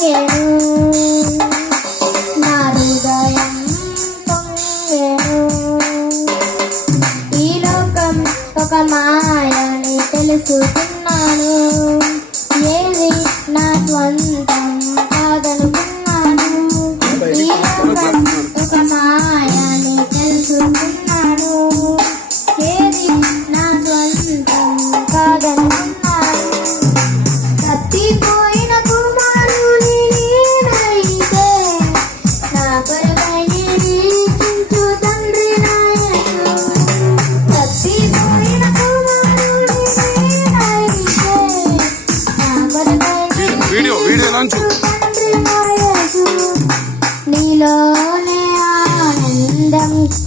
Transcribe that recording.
పొంగెను నా హృదయం పొంగెను ఈ లోకం ఒక మాయని తెలుసుకున్నాను ఏది నా స్వంతం కాదనుకున్నాను ఈ లోకం ఒక మాయని తెలుసుకున్నాను ఏది నా స్వంతం కాదనుకున్నాను తప్పిపోయిన కుమారుని నేనైతే నా కొరకై నిరీక్షించు తండ్రి నాయకు తప్పిపోయిన కుమారుని నేనైతే నా కొరకై నిరీక్షించు తండ్రి నాయకు నీలోనే ఆనందం